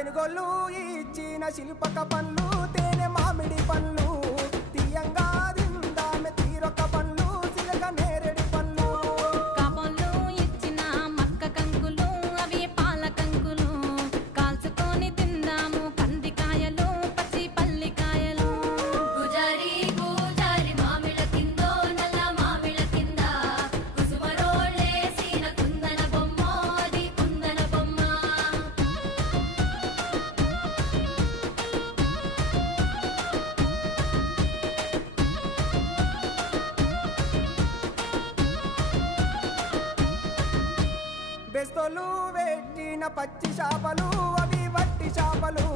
తెనుగోళ్ళు ఇచ్చిన శిల్పక పండ్లు తేనె మామిడి పండ్లు తీయంగా తిందామె తీరొక్క పండ్లు సిలక నేరేడి పండ్లు కాపంలో ఇచ్చిన మక్క కంకులు అవి పాల కంకులు కాల్చుకొని తిందాము కందికాయలు పచ్చి పల్లికాయలు గుజారి గుజారి మామిళ్ళ కిందో నల్ల మామిళ్ళ కింద కుసుమరోళ్ళేసిన కుందన బొమ్మ అది కుందన బొమ్మ బెస్తోలు పెట్టిన పచ్చి చేపలు అవి వట్టి చేపలు